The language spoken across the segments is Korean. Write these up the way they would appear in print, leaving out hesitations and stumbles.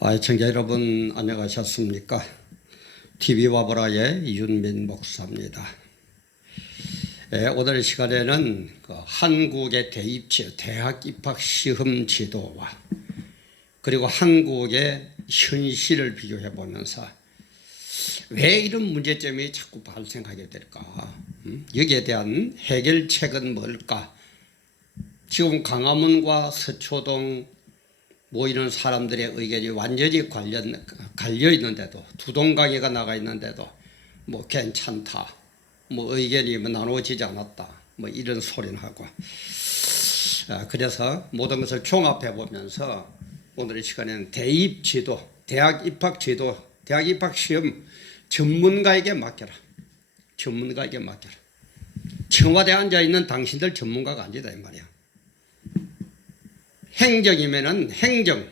시청자 여러분 안녕하셨습니까? TV와보라의 이윤민 목사입니다. 오늘 시간에는 한국의 대학 입학 시험 지도와 그리고 한국의 현실을 비교해 보면서 왜 이런 문제점이 자꾸 발생하게 될까? 여기에 대한 해결책은 뭘까? 지금 광화문과 서초동 모이는 사람들의 의견이 완전히 갈려 있는데도, 두동강이가 나가 있는데도 뭐 괜찮다, 뭐 의견이 나누어지지 않았다, 뭐 이런 소리는 하고, 그래서 모든 것을 종합해 보면서 오늘 이 시간에는 대입 지도, 대학 입학 지도, 대학 입학 시험 전문가에게 맡겨라. 전문가에게 맡겨라. 청와대에 앉아 있는 당신들 전문가가 아니다 이 말이야. 행정이면은 행정,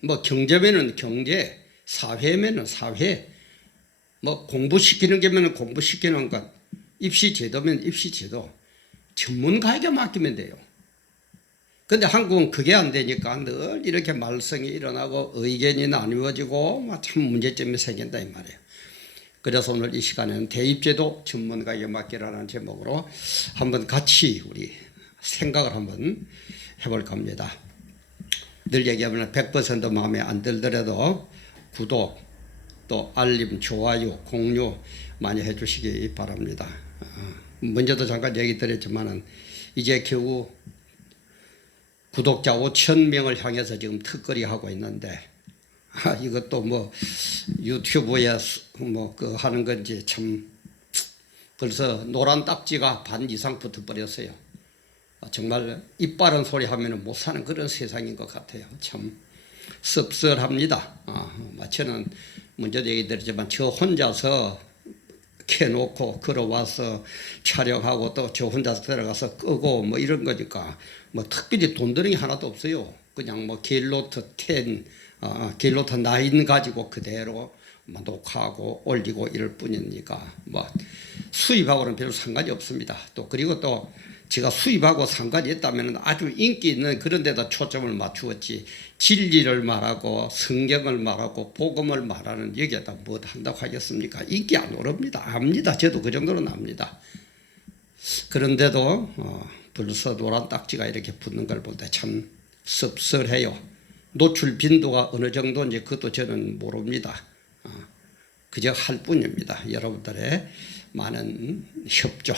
뭐 경제면은 경제, 사회면은 사회, 뭐 공부시키는 게면은 공부시키는 것, 입시제도면 입시제도, 전문가에게 맡기면 돼요. 근데 한국은 그게 안 되니까 늘 이렇게 말썽이 일어나고 의견이 나누어지고 참 문제점이 생긴다 이 말이에요. 그래서 오늘 이 시간에는 대입제도 전문가에게 맡기라는 제목으로 한번 같이 우리 생각을 한번 해볼 겁니다. 늘 얘기하면 100% 마음에 안 들더라도 구독, 또 알림, 좋아요, 공유 많이 해주시기 바랍니다. 먼저도 잠깐 얘기 드렸지만은 이제 겨우 구독자 5,000명을 향해서 지금 턱걸이 하고 있는데, 이것도 뭐 유튜브에 뭐 그 하는 건지 참 벌써 노란 딱지가 반 이상 붙어버렸어요. 정말 입 바른 소리 하면 못 사는 그런 세상인 것 같아요. 참 씁쓸합니다. 저는 먼저도 얘기 드렸지만 저 혼자서 켜놓고 걸어와서 촬영하고 또 저 혼자서 들어가서 끄고 뭐 이런 거니까 뭐 특별히 돈 드는 게 하나도 없어요. 그냥 뭐 갤로트 10, 갤로트 9 가지고 그대로 녹화하고 올리고 이럴 뿐이니까 뭐 수입하고는 별로 상관이 없습니다. 또 그리고 또 제가 수입하고 상관이 있다면 아주 인기 있는 그런 데다 초점을 맞추었지, 진리를 말하고 성경을 말하고 복음을 말하는 여기에다 뭐 한다고 하겠습니까? 인기 안 오릅니다. 압니다. 저도 그 정도는 압니다. 그런데도 벌써 노란 딱지가 이렇게 붙는 걸 볼 때 참 씁쓸해요. 노출 빈도가 어느 정도인지 그것도 저는 모릅니다. 그저 할 뿐입니다. 여러분들의 많은 협조,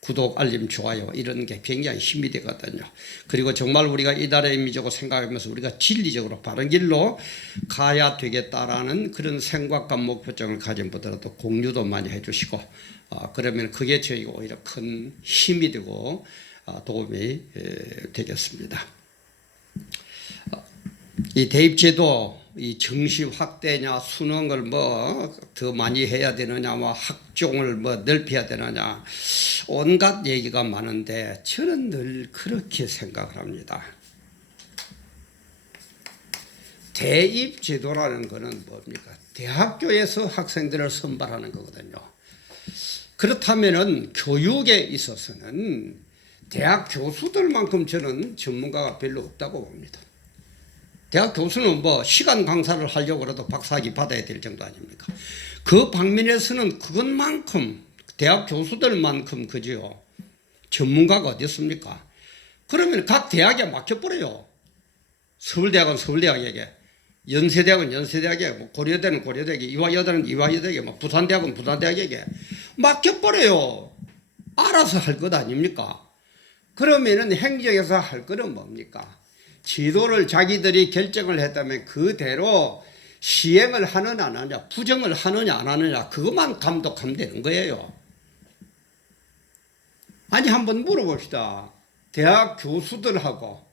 구독, 알림, 좋아요 이런 게 굉장히 힘이 되거든요. 그리고 정말 우리가 이 나라의 민족을 생각하면서 우리가 진리적으로 바른 길로 가야 되겠다라는 그런 생각과 목표점을 가진 분들도 공유도 많이 해주시고, 그러면 그게 저희가 오히려 큰 힘이 되고 도움이 되겠습니다. 이 대입제도 이 정시 확대냐, 수능을 뭐 더 많이 해야 되느냐, 뭐 학종을 뭐 넓혀야 되느냐, 온갖 얘기가 많은데 저는 늘 그렇게 생각을 합니다. 대입제도라는 것은 뭡니까? 대학교에서 학생들을 선발하는 거거든요. 그렇다면은 교육에 있어서는 대학 교수들만큼 저는 전문가가 별로 없다고 봅니다. 대학 교수는 뭐 시간 강사를 하려고 해도 박사학위 받아야 될 정도 아닙니까? 그 방면에서는 그것만큼 대학 교수들만큼 그죠 전문가가 어디 있습니까? 그러면 각 대학에 맡겨버려요. 서울대학은 서울대학에게, 연세대학은 연세대학에, 뭐 고려대는 고려대학에, 이화여대는 이화여대에게, 뭐 부산대학은 부산대학에게 맡겨버려요. 알아서 할 것 아닙니까? 그러면은 행정에서 할 거는 뭡니까? 지도를 자기들이 결정을 했다면 그대로 시행을 하느냐 안 하느냐, 부정을 하느냐 안 하느냐, 그것만 감독하면 되는 거예요. 아니 한번 물어봅시다. 대학 교수들하고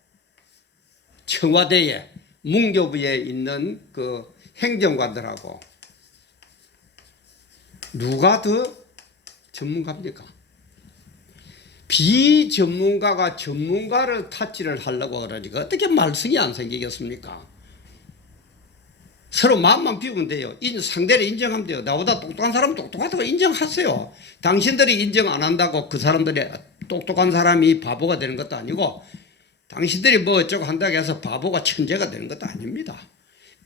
청와대에 문교부에 있는 그 행정관들하고 누가 더 전문가입니까? 비전문가가 전문가를 타치를 하려고 그러니까 어떻게 말썽이 안 생기겠습니까? 서로 마음만 비우면 돼요. 상대를 인정하면 돼요. 나보다 똑똑한 사람 똑똑하다고 인정하세요. 당신들이 인정 안 한다고 그 사람들이 똑똑한 사람이 바보가 되는 것도 아니고, 당신들이 뭐 어쩌고 한다고 해서 바보가 천재가 되는 것도 아닙니다.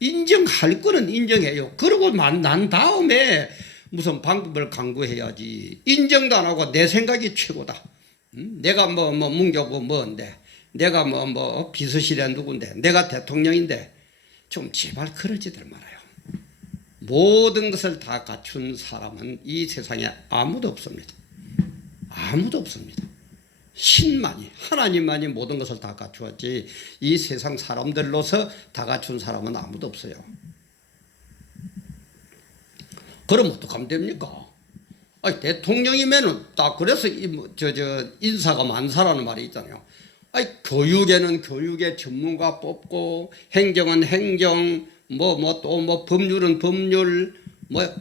인정할 거는 인정해요. 그러고 난 다음에 무슨 방법을 강구해야지. 인정도 안 하고 내 생각이 최고다. 내가 문교부 뭔데, 내가 비서실에 누군데, 내가 대통령인데, 좀 제발 그러지들 말아요. 모든 것을 다 갖춘 사람은 이 세상에 아무도 없습니다. 아무도 없습니다. 신만이, 하나님만이 모든 것을 다 갖추었지, 이 세상 사람들로서 다 갖춘 사람은 아무도 없어요. 그럼 어떡하면 됩니까? 아니, 대통령이면은 딱 그래서 인사가 만사라는 말이 있잖아요. 아니, 교육에는 교육의 전문가 뽑고, 행정은 행정, 법률은 법률,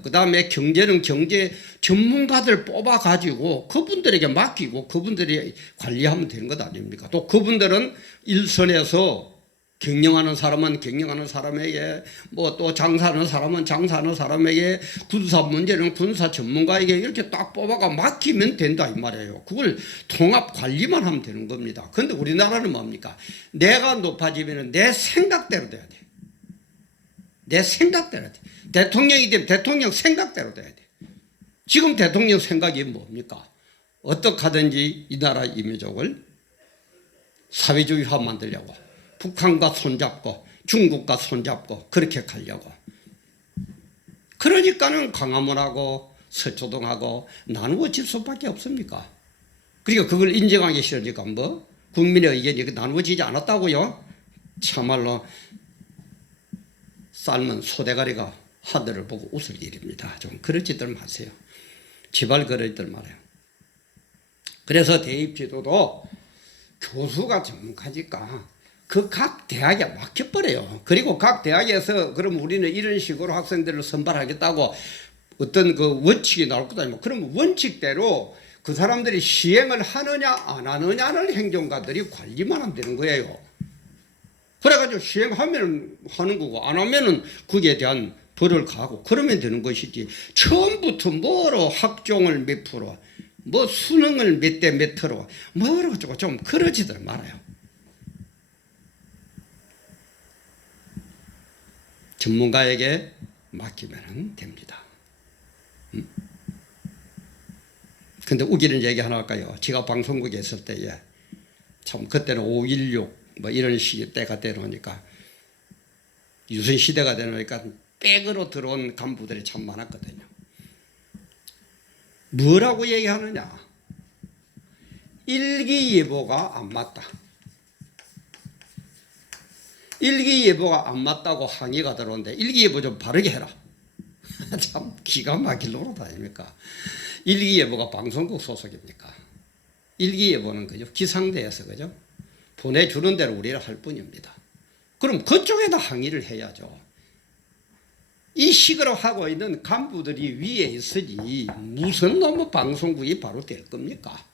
그 다음에 경제는 경제 전문가들 뽑아가지고 그분들에게 맡기고 그분들이 관리하면 되는 것 아닙니까? 또 그분들은 일선에서 경영하는 사람은 경영하는 사람에게, 또 장사하는 사람은 장사하는 사람에게, 군사 문제는 군사 전문가에게 이렇게 딱 뽑아가 맡기면 된다 이 말이에요. 그걸 통합 관리만 하면 되는 겁니다. 그런데 우리나라는 뭡니까? 내가 높아지면 내 생각대로 돼야 돼. 내 생각대로 돼. 대통령이 되면 대통령 생각대로 돼야 돼. 지금 대통령 생각이 뭡니까? 어떻게 하든지 이 나라 이민족을 사회주의화 만들려고, 북한과 손잡고 중국과 손잡고 그렇게 가려고. 그러니까는 광화문하고 서초동하고 나누어질 수밖에 없습니까? 그러니까 그걸 인정하기 싫으니까 국민의 의견이 나누어지지 않았다고요? 참말로 삶은 소대가리가 하늘을 보고 웃을 일입니다. 좀 그러지들 마세요. 제발 그러지들 말아요. 그래서 대입지도도 교수가 전문가니까 그 각 대학에 맡겨버려요. 그리고 각 대학에서 그럼 우리는 이런 식으로 학생들을 선발하겠다고 어떤 그 원칙이 나올 거다. 그러면 원칙대로 그 사람들이 시행을 하느냐 안 하느냐를 행정가들이 관리만 하면 되는 거예요. 그래가지고 시행하면 하는 거고 안 하면은 거기에 대한 벌을 가고 그러면 되는 것이지. 처음부터 뭐로 학종을 몇 프로, 수능을 몇 대 몇으로 뭐로 좀 그러지들 말아요. 전문가에게 맡기면 됩니다. 근데 웃기는 얘기 하나 할까요? 제가 방송국에 있을 때에 참 그때는 5.16 이런 시기 때가 되놓으니까 유신 시대가 되놓으니까 백으로 들어온 간부들이 참 많았거든요. 뭐라고 얘기하느냐? 일기예보가 안 맞다. 일기예보가 안 맞다고 항의가 들어오는데 일기예보 좀 바르게 해라. 참 기가 막힐 노릇 아닙니까? 일기예보가 방송국 소속입니까? 일기예보는 그죠? 기상대에서 그죠? 보내주는 대로 우리가 할 뿐입니다. 그럼 그쪽에다 항의를 해야죠. 이 식으로 하고 있는 간부들이 위에 있으니 무슨 놈의 방송국이 바로 될 겁니까?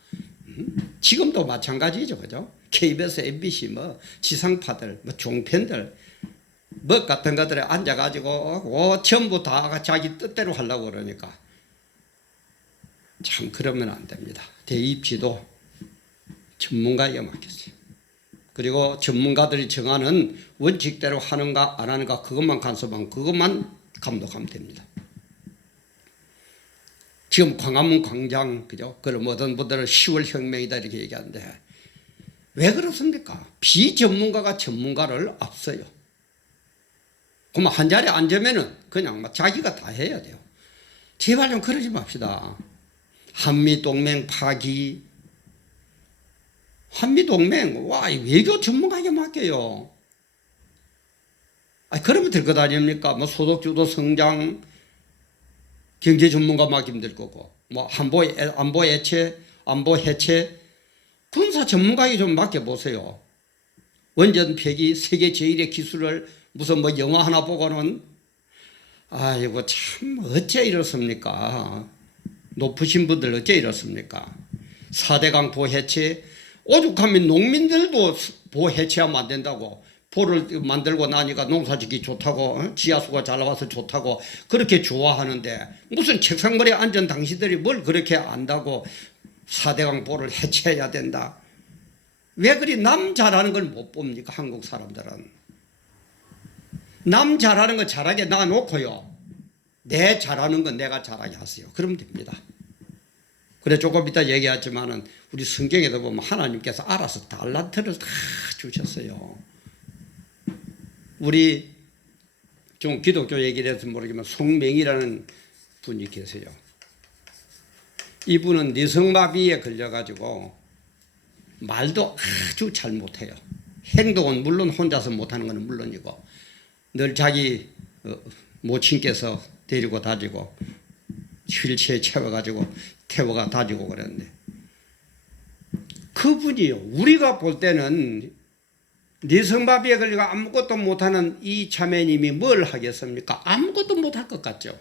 지금도 마찬가지죠, 그죠? KBS, MBC, 지상파들, 종편들, 같은 것들에 앉아가지고, 전부 다 자기 뜻대로 하려고 그러니까. 참, 그러면 안 됩니다. 대입지도 전문가에게 맡겼어요. 그리고 전문가들이 정하는 원칙대로 하는가 안 하는가 그것만 간섭하면 그것만 감독하면 됩니다. 지금 광화문 광장, 그죠? 그럼 어떤 분들은 10월 혁명이다 이렇게 얘기하는데 왜 그렇습니까? 비전문가가 전문가를 앞서요. 그럼 한 자리에 앉으면은 그냥 자기가 다 해야 돼요. 제발 좀 그러지 맙시다. 한미동맹 파기, 한미동맹, 외교 전문가에게 맡겨요. 그러면 될 것 아닙니까? 소득주도 성장, 경제 전문가 맡기면 될 거고, 안보 해체, 군사 전문가에게 좀 맡겨보세요. 원전 폐기, 세계 제1의 기술을 무슨 영화 하나 보고는, 아이고, 참, 어째 이렇습니까? 높으신 분들 어째 이렇습니까? 4대강 보 해체, 오죽하면 농민들도 보 해체하면 안 된다고. 보를 만들고 나니까 농사짓기 좋다고, 지하수가 잘 나와서 좋다고 그렇게 좋아하는데 무슨 책상머리에 앉은 당신들이 뭘 그렇게 안다고 4대강 보를 해체해야 된다. 왜 그리 남 잘하는 걸 못 봅니까? 한국 사람들은 남 잘하는 거 잘하게 놔놓고요. 내 잘하는 건 내가 잘하게 하세요. 그러면 됩니다. 그래 조금 이따 얘기하지만은 우리 성경에도 보면 하나님께서 알아서 달란트를 다 주셨어요. 우리 좀 기독교 얘기를 해서 모르겠지만 송맹이라는 분이 계세요. 이분은 뇌성마비에 걸려가지고 말도 아주 잘 못해요. 행동은 물론 혼자서 못하는 건 물론이고 늘 자기 모친께서 데리고 다니고 휠체어에 채워가지고 태워가 다니고 그랬는데 그분이요. 우리가 볼 때는 뇌성마비에 걸리고 아무것도 못하는 이 자매님이 뭘 하겠습니까? 아무것도 못할 것 같죠.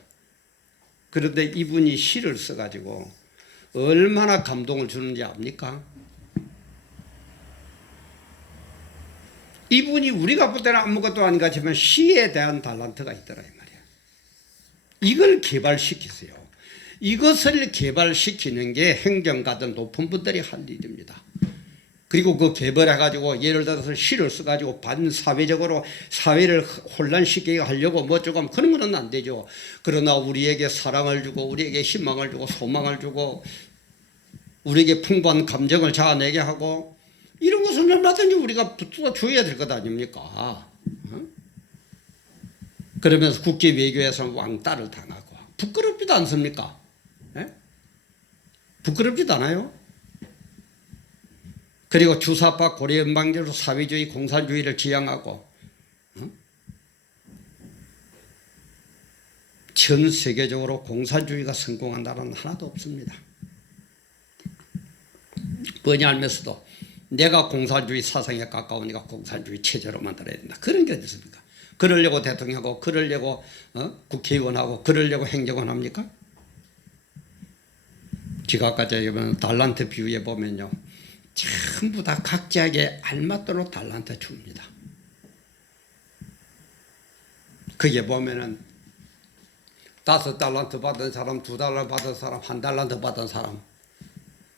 그런데 이분이 시를 써가지고 얼마나 감동을 주는지 압니까? 이분이 우리가 볼 때는 아무것도 아닌 것 같지만 시에 대한 달란트가 있더라 이 말이야. 이걸 개발시키세요. 이것을 개발시키는 게 행정가든 높은 분들이 할 일입니다. 그리고 그 개발해가지고 예를 들어서 시를 써가지고 반사회적으로 사회를 혼란시키게 하려고 뭐 조금 그런 거는 안 되죠. 그러나 우리에게 사랑을 주고 우리에게 희망을 주고 소망을 주고 우리에게 풍부한 감정을 자아내게 하고 이런 것은 얼마든지 우리가 붙들어 줘야 될 것 아닙니까? 그러면서 국제 외교에서는 왕따를 당하고 부끄럽지도 않습니까? 네? 부끄럽지도 않아요? 그리고 주사파 고려연방제로 사회주의 공산주의를 지향하고 전 세계적으로 공산주의가 성공한 나라는 하나도 없습니다. 뻔히 알면서도 내가 공산주의 사상에 가까우니까 공산주의 체제로 만들어야 된다. 그런 게 어디 있습니까? 그러려고 대통령하고 그러려고 국회의원하고 그러려고 행정원 합니까? 제가 아까 얘기한 달란트 비유에 보면요. 전부 다 각자에게 알맞도록 달란트 줍니다. 그게 보면은 5달란트 받은 사람, 2달란트 받은 사람, 1달란트 받은 사람.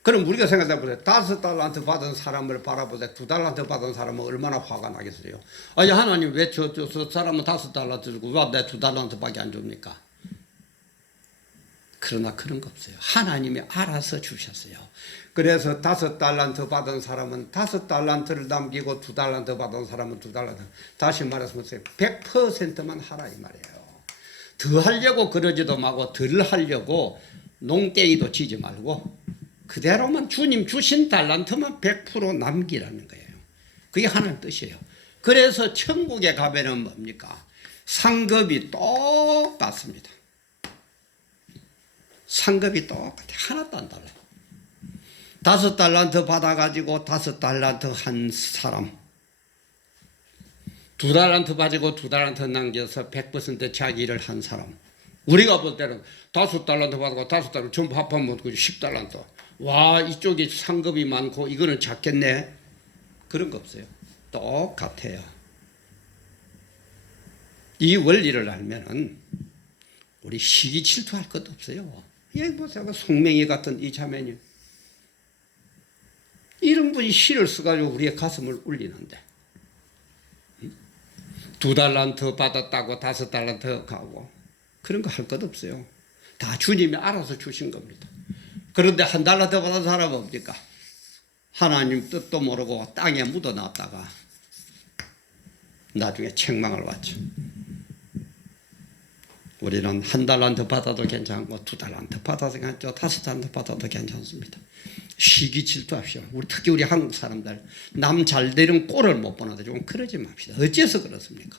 그럼 우리가 생각해보세요. 5달란트 받은 사람을 바라보세요. 2달란트 받은 사람은 얼마나 화가 나겠어요. 아니 하나님 왜 저 사람은 5달란트 주고 왜 내 2달란트밖에 안 줍니까? 그러나 그런 거 없어요. 하나님이 알아서 주셨어요. 그래서 5달란트 받은 사람은 5달란트를 남기고 2달란트 받은 사람은 2달란트. 다시 말해서 100%만 하라 이 말이에요. 더 하려고 그러지도 말고 덜 하려고 농땡이도 치지 말고 그대로만 주님 주신 달란트만 100% 남기라는 거예요. 그게 하나님 뜻이에요. 그래서 천국에 가면은 뭡니까? 상급이 똑같습니다. 상급이 똑같아. 하나도 안 달라요. 5달란트 받아가지고 5달란트 한 사람, 2달란트 가지고 2달란트 남겨서 100% 자기 일을 한 사람. 우리가 볼 때는 5달란트 받고 5달란트 전부 합하면 10달란트. 와, 이쪽이 상급이 많고 이거는 작겠네. 그런 거 없어요. 똑같아요. 이 원리를 알면은 우리 시기 질투할 것도 없어요. 여기 보세요. 송맹이 같은 이 자매님. 이런 분이 시를 써가지고 우리의 가슴을 울리는데 2달란트 받았다고 5달란트 가고 그런 거 할 것 없어요. 다 주님이 알아서 주신 겁니다. 그런데 1달란트 받은 사람은 뭡니까? 하나님 뜻도 모르고 땅에 묻어놨다가 나중에 책망을 받죠. 우리는 1달란트 받아도 괜찮고 2달란트 받아도 괜찮고 5달란트 받아도 괜찮습니다. 시기 질투합시다. 특히 우리 한국 사람들 남 잘 되는 꼴을 못 보는데 좀 그러지 맙시다. 어째서 그렇습니까?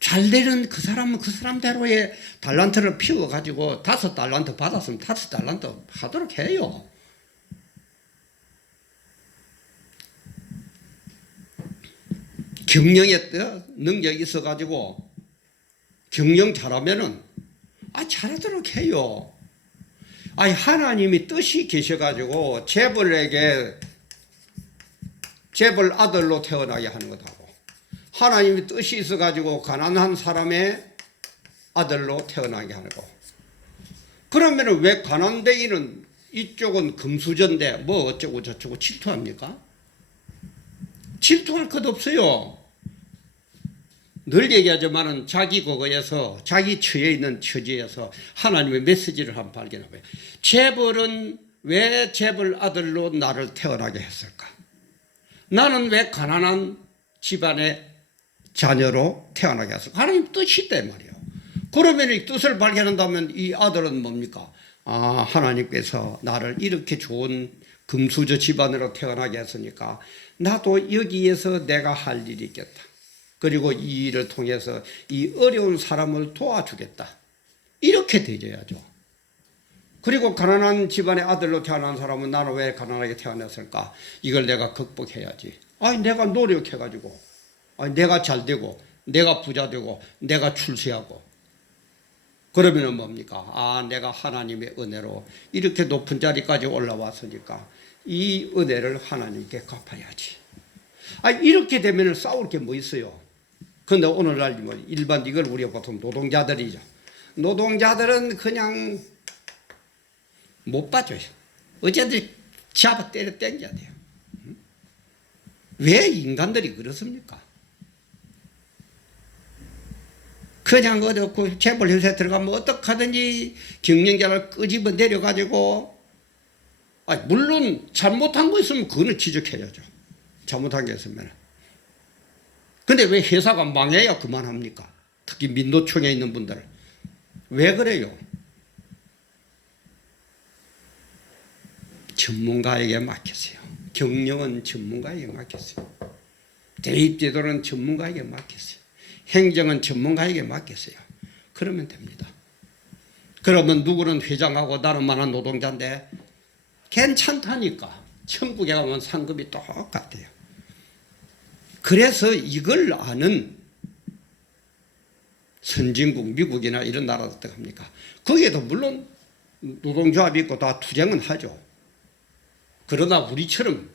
잘 되는 그 사람은 그 사람대로의 달란트를 피워가지고 5달란트 받았으면 5달란트 하도록 해요. 경영에 능력이 있어가지고 경영 잘하면은 잘하도록 해요. 하나님이 뜻이 계셔가지고 재벌에게 재벌 아들로 태어나게 하는 것하고 하나님이 뜻이 있어가지고 가난한 사람의 아들로 태어나게 하는 거. 그러면은 왜 가난뱅이는 이쪽은 금수저인데 뭐 어쩌고 저쩌고 질투합니까? 질투할 것 없어요. 늘 얘기하지만은 자기 그거에서 자기 처해 있는 처지에서 하나님의 메시지를 한번 발견해봐요. 재벌은 왜 재벌 아들로 나를 태어나게 했을까? 나는 왜 가난한 집안의 자녀로 태어나게 했을까? 하나님 뜻이 있단 말이에요. 그러면 이 뜻을 발견한다면 이 아들은 뭡니까? 아, 하나님께서 나를 이렇게 좋은 금수저 집안으로 태어나게 했으니까 나도 여기에서 내가 할 일이 있겠다. 그리고 이 일을 통해서 이 어려운 사람을 도와주겠다. 이렇게 되져야죠. 그리고 가난한 집안의 아들로 태어난 사람은 나는 왜 가난하게 태어났을까? 이걸 내가 극복해야지. 아니, 내가 노력해가지고, 아니, 내가 잘 되고, 내가 부자 되고, 내가 출세하고. 그러면은 뭡니까? 아, 내가 하나님의 은혜로 이렇게 높은 자리까지 올라왔으니까 이 은혜를 하나님께 갚아야지. 아, 이렇게 되면은 싸울 게 뭐 있어요? 근데 오늘날 뭐 일반 이걸 우리가 보통 노동자들이죠. 노동자들은 그냥 못 봐줘요. 어쨌든 잡아 때려 당겨야 돼요. 왜 인간들이 그렇습니까? 그냥 어렵고 재벌 회사에 들어가면 어떡하든지 경영자를 끄집어 내려가지고, 물론 잘못한 거 있으면 그거는 지적해야죠. 잘못한 게 있으면. 근데 왜 회사가 망해야 그만합니까? 특히 민노총에 있는 분들. 왜 그래요? 전문가에게 맡겼어요. 경영은 전문가에게 맡겼어요. 대입제도는 전문가에게 맡겼어요. 행정은 전문가에게 맡겼어요. 그러면 됩니다. 그러면 누구는 회장하고 나는 만한 노동자인데 괜찮다니까. 천국에 가면 상급이 똑같아요. 그래서 이걸 아는 선진국 미국이나 이런 나라도 어떡합니까? 거기에도 물론 노동조합이 있고 다 투쟁은 하죠. 그러나 우리처럼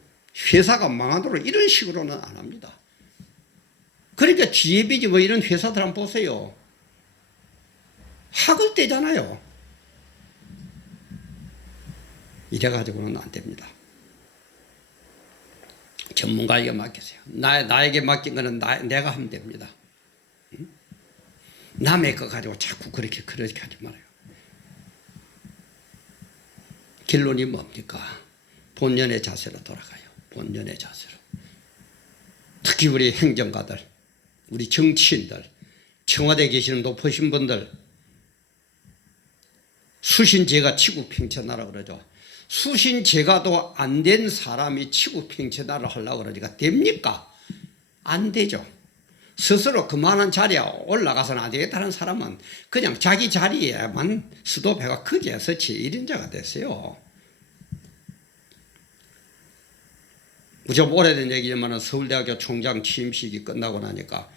회사가 망하도록 이런 식으로는 안 합니다. 그러니까 지혜비지 뭐 이런 회사들 한번 보세요. 학을 떼잖아요. 이래가지고는 안 됩니다. 전문가에게 맡기세요. 나에게 맡긴 거는 내가 하면 됩니다. 남의 거 가지고 자꾸 그렇게 하지 말아요. 결론이 뭡니까? 본연의 자세로 돌아가요. 본연의 자세로. 특히 우리 행정가들, 우리 정치인들, 청와대에 계시는 높으신 분들, 수신제가 치국평천하라고 그러죠. 수신제가도 안 된 사람이 치국평천하를 하려고 그러니까 됩니까? 안 되죠. 스스로 그만한 자리에 올라가서는 안 되겠다는 사람은 그냥 자기 자리에만 스톱해가 거기에서 제1인자가 됐어요. 좀 오래된 얘기지만 서울대학교 총장 취임식이 끝나고 나니까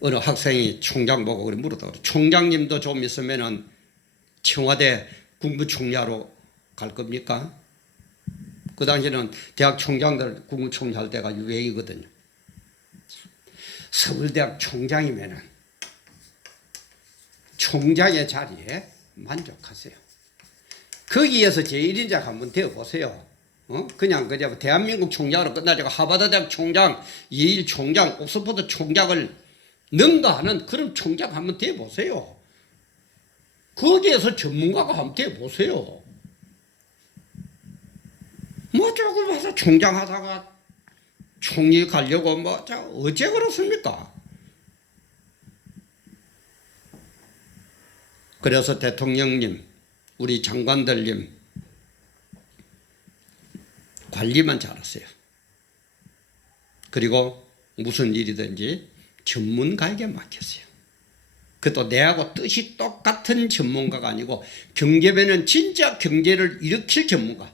어느 학생이 총장 보고 그래 물었다고. 총장님도 좀 있으면은 청와대 국무총리하러 갈 겁니까? 그 당시에는 대학 총장들 국무총리 할 때가 유행이거든요. 서울대학 총장이면은 총장의 자리에 만족하세요. 거기에서 제1인자 한번 되어보세요. 그냥 대한민국 총장으로 끝나자고 하버드 대학 총장, 예일 총장, 옥스퍼드 총장을 능가하는 그런 총장 한번 되어보세요. 거기에서 전문가가 한번 되어보세요. 뭐 조금 해서 총장 하다가 총리 가려고 어째 그렇습니까? 그래서 대통령님, 우리 장관들님, 관리만 잘하세요. 그리고 무슨 일이든지 전문가에게 맡겼어요. 그것도 내하고 뜻이 똑같은 전문가가 아니고 경제배는 진짜 경제를 일으킬 전문가,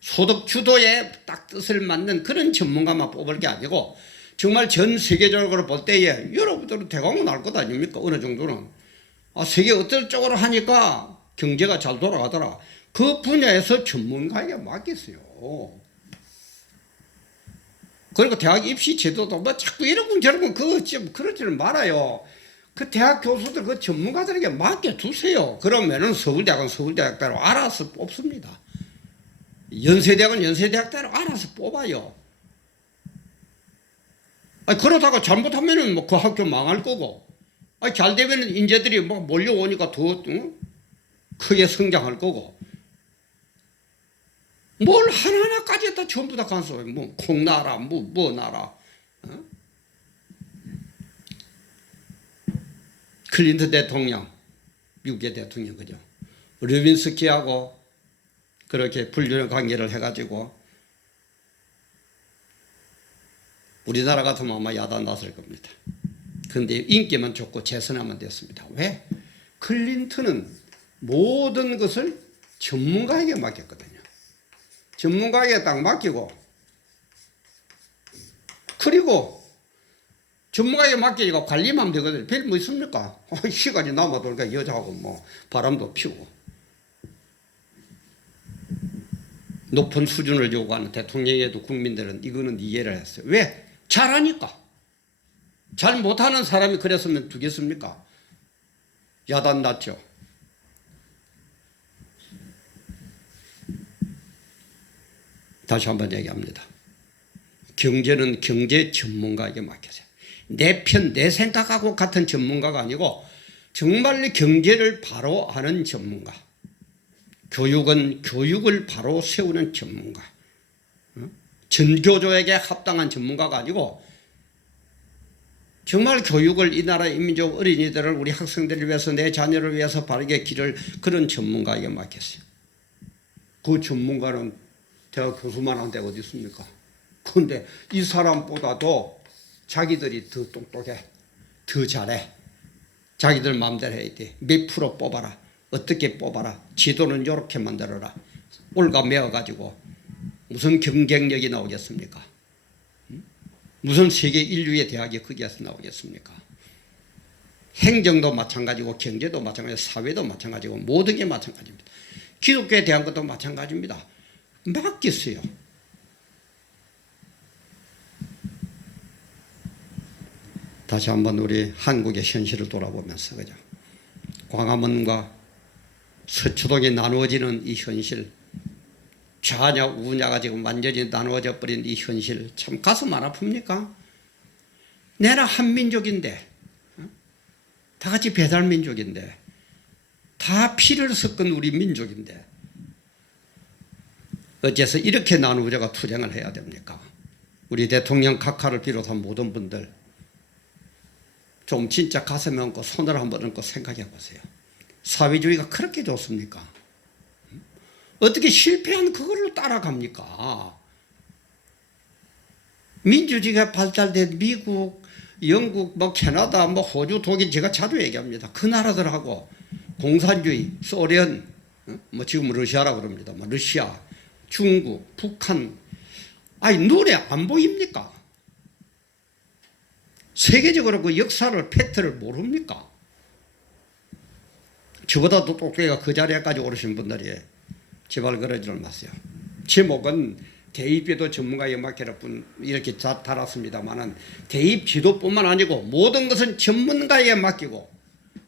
소득 주도에 딱 뜻을 맞는 그런 전문가만 뽑을 게 아니고 정말 전 세계적으로 볼 때에 여러분들은 대강은 알 것 아닙니까? 어느 정도는. 세계 어떨 쪽으로 하니까 경제가 잘 돌아가더라. 그 분야에서 전문가에게 맡겼어요. 그리고 대학 입시 제도도 자꾸 이러고 저러고 그러지는 말아요. 그 대학 교수들 그 전문가들에게 맡겨두세요. 그러면은 서울대학은 서울대학대로 알아서 뽑습니다. 연세대학은 연세대학대로 알아서 뽑아요. 아니, 그러다가 잘못하면은 뭐 그 학교 망할 거고, 아니, 잘 되면은 인재들이 막 몰려오니까 더 크게 성장할 거고, 뭘 하나하나까지 다 전부 다 간섭해. 뭐 콩나라, 뭐 나라. 어? 클린턴 대통령, 미국의 대통령, 그죠? 르빈스키하고 그렇게 불륜의 관계를 해가지고 우리나라 같으면 아마 야단 났을 겁니다. 그런데 인기만 좋고 재선하면 됐습니다. 왜? 클린턴은 모든 것을 전문가에게 맡겼거든요. 전문가에게 딱 맡기고, 그리고 전문가에게 맡기니까 관리만 하면 되거든요. 별 뭐 있습니까? 시간이 남아도니까 여자하고 뭐 바람도 피우고. 높은 수준을 요구하는 대통령에도 국민들은 이거는 이해를 했어요. 왜? 잘하니까. 잘 못하는 사람이 그랬으면 두겠습니까? 야단 났죠. 다시 한번 얘기합니다. 경제는 경제 전문가에게 맡겨서요. 내 편, 내 생각하고 같은 전문가가 아니고 정말 경제를 바로 아는 전문가. 교육은 교육을 바로 세우는 전문가. 전교조에게 합당한 전문가가 아니고 정말 교육을 이 나라 인민족 어린이들을 우리 학생들을 위해서 내 자녀를 위해서 바르게 기를 그런 전문가에게 맡겼어요. 그 전문가는 대학 교수만 한 데가 어디 있습니까? 그런데 이 사람보다도 자기들이 더 똑똑해, 더 잘해. 자기들 마음대로 해야 돼. 몇 프로 뽑아라. 어떻게 뽑아라. 지도는 이렇게 만들어라. 올가매어가지고 무슨 경쟁력이 나오겠습니까? 무슨 세계 인류의 대학이 거기에서 나오겠습니까? 행정도 마찬가지고 경제도 마찬가지고 사회도 마찬가지고 모든 게 마찬가지입니다. 기독교에 대한 것도 마찬가지입니다. 맡겼어요. 다시 한번 우리 한국의 현실을 돌아보면서, 그죠? 광화문과 서초동이 나누어지는 이 현실, 좌냐 우냐가 지금 완전히 나누어져 버린 이 현실, 참 가슴 안 아픕니까? 내나 한민족인데, 다 같이 배달민족인데, 다 피를 섞은 우리 민족인데 어째서 이렇게 나누어져가 투쟁을 해야 됩니까? 우리 대통령 각하를 비롯한 모든 분들 좀 진짜 가슴에 얹고 손을 한번 얹고 생각해 보세요. 사회주의가 그렇게 좋습니까? 어떻게 실패한 그걸로 따라갑니까? 민주주의가 발달된 미국, 영국, 뭐 캐나다, 뭐 호주, 독일, 제가 자주 얘기합니다. 그 나라들하고 공산주의, 소련, 뭐 지금 러시아라고 그럽니다. 뭐 러시아, 중국, 북한, 아니 눈에 안 보입니까? 세계적으로 그 역사를 팩트를 모릅니까? 저보다도 똑똑이가 그 자리에까지 오르신 분들이 제발 그러지를 마세요. 제목은 대입제도 전문가에 맡기라 이렇게 달았습니다만은 대입 지도뿐만 아니고 모든 것은 전문가에 맡기고,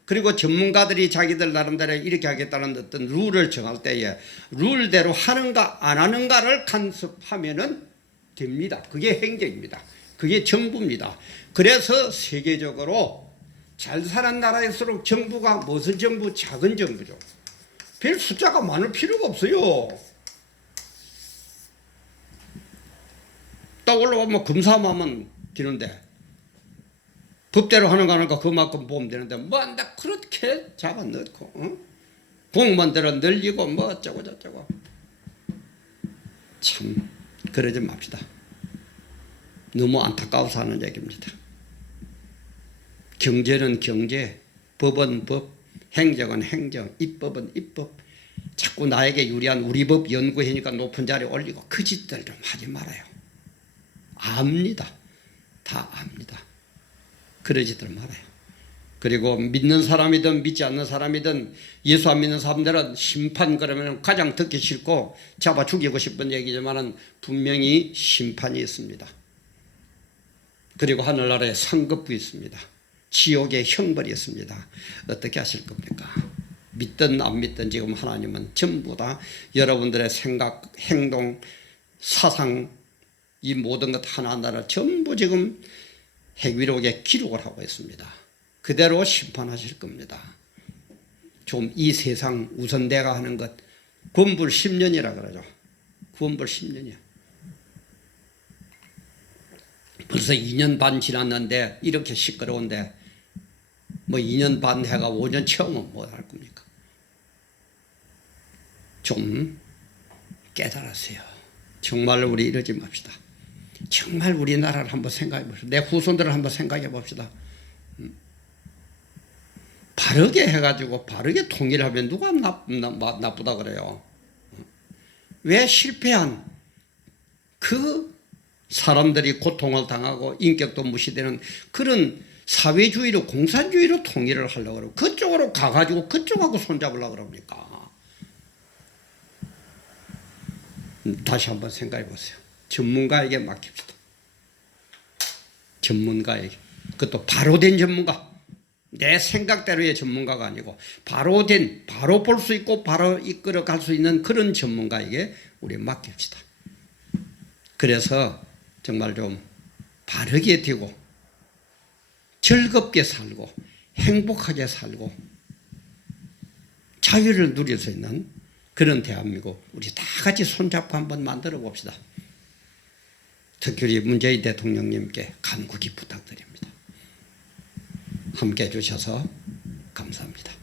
그리고 전문가들이 자기들 나름대로 이렇게 하겠다는 어떤 룰을 정할 때에 룰대로 하는가 안 하는가를 간섭하면은 됩니다. 그게 행정입니다. 그게 정부입니다. 그래서 세계적으로 잘 사는 나라일수록 정부가 무슨 정부? 작은 정부죠. 별 숫자가 많을 필요가 없어요. 딱 올라오면 검사하면 되는데, 법대로 하는 거 하니까 그만큼 보면 되는데, 뭐, 나 그렇게 잡아 넣고, 공무원들은 늘리고, 뭐, 어쩌고 저쩌고. 참, 그러지 맙시다. 너무 안타까워서 하는 얘기입니다. 경제는 경제, 법은 법, 행정은 행정, 입법은 입법. 자꾸 나에게 유리한 우리 법 연구하니까 높은 자리에 올리고 그 짓들 좀 하지 말아요. 압니다. 다 압니다. 그러지들 말아요. 그리고 믿는 사람이든 믿지 않는 사람이든 예수 안 믿는 사람들은 심판 그러면 가장 듣기 싫고 잡아 죽이고 싶은 얘기지만은 분명히 심판이 있습니다. 그리고 하늘나라에 상급부 있습니다. 지옥의 형벌이 있습니다. 어떻게 하실 겁니까? 믿든 안 믿든 지금 하나님은 전부 다 여러분들의 생각, 행동, 사상, 이 모든 것 하나하나를 전부 지금 핵위력에 기록을 하고 있습니다. 그대로 심판하실 겁니다. 좀 이 세상 우선 내가 하는 것 구원불 10년이라 그러죠. 구원불 10년이야. 벌써 2년 반 지났는데 이렇게 시끄러운데 뭐 2년 반 해가 5년 채우면 뭐 할 겁니까? 좀 깨달았어요. 정말 우리 이러지 맙시다. 정말 우리나라를 한번 생각해 봅시다. 내 후손들을 한번 생각해 봅시다. 바르게 해가지고 바르게 통일하면 누가 나쁘다 그래요? 왜 실패한 그 사람들이 고통을 당하고 인격도 무시되는 그런 사회주의로 공산주의로 통일을 하려고 그러고 그쪽으로 가가지고 그쪽하고 손잡으려고 그럽니까? 다시 한번 생각해 보세요. 전문가에게 맡깁시다. 전문가에게. 그것도 바로 된 전문가. 내 생각대로의 전문가가 아니고 바로 된, 바로 볼 수 있고 바로 이끌어 갈 수 있는 그런 전문가에게 우리 맡깁시다. 그래서 정말 좀 바르게 되고 즐겁게 살고 행복하게 살고 자유를 누릴 수 있는 그런 대한민국 우리 다 같이 손잡고 한번 만들어 봅시다. 특별히 문재인 대통령님께 간곡히 부탁드립니다. 함께 해주셔서 감사합니다.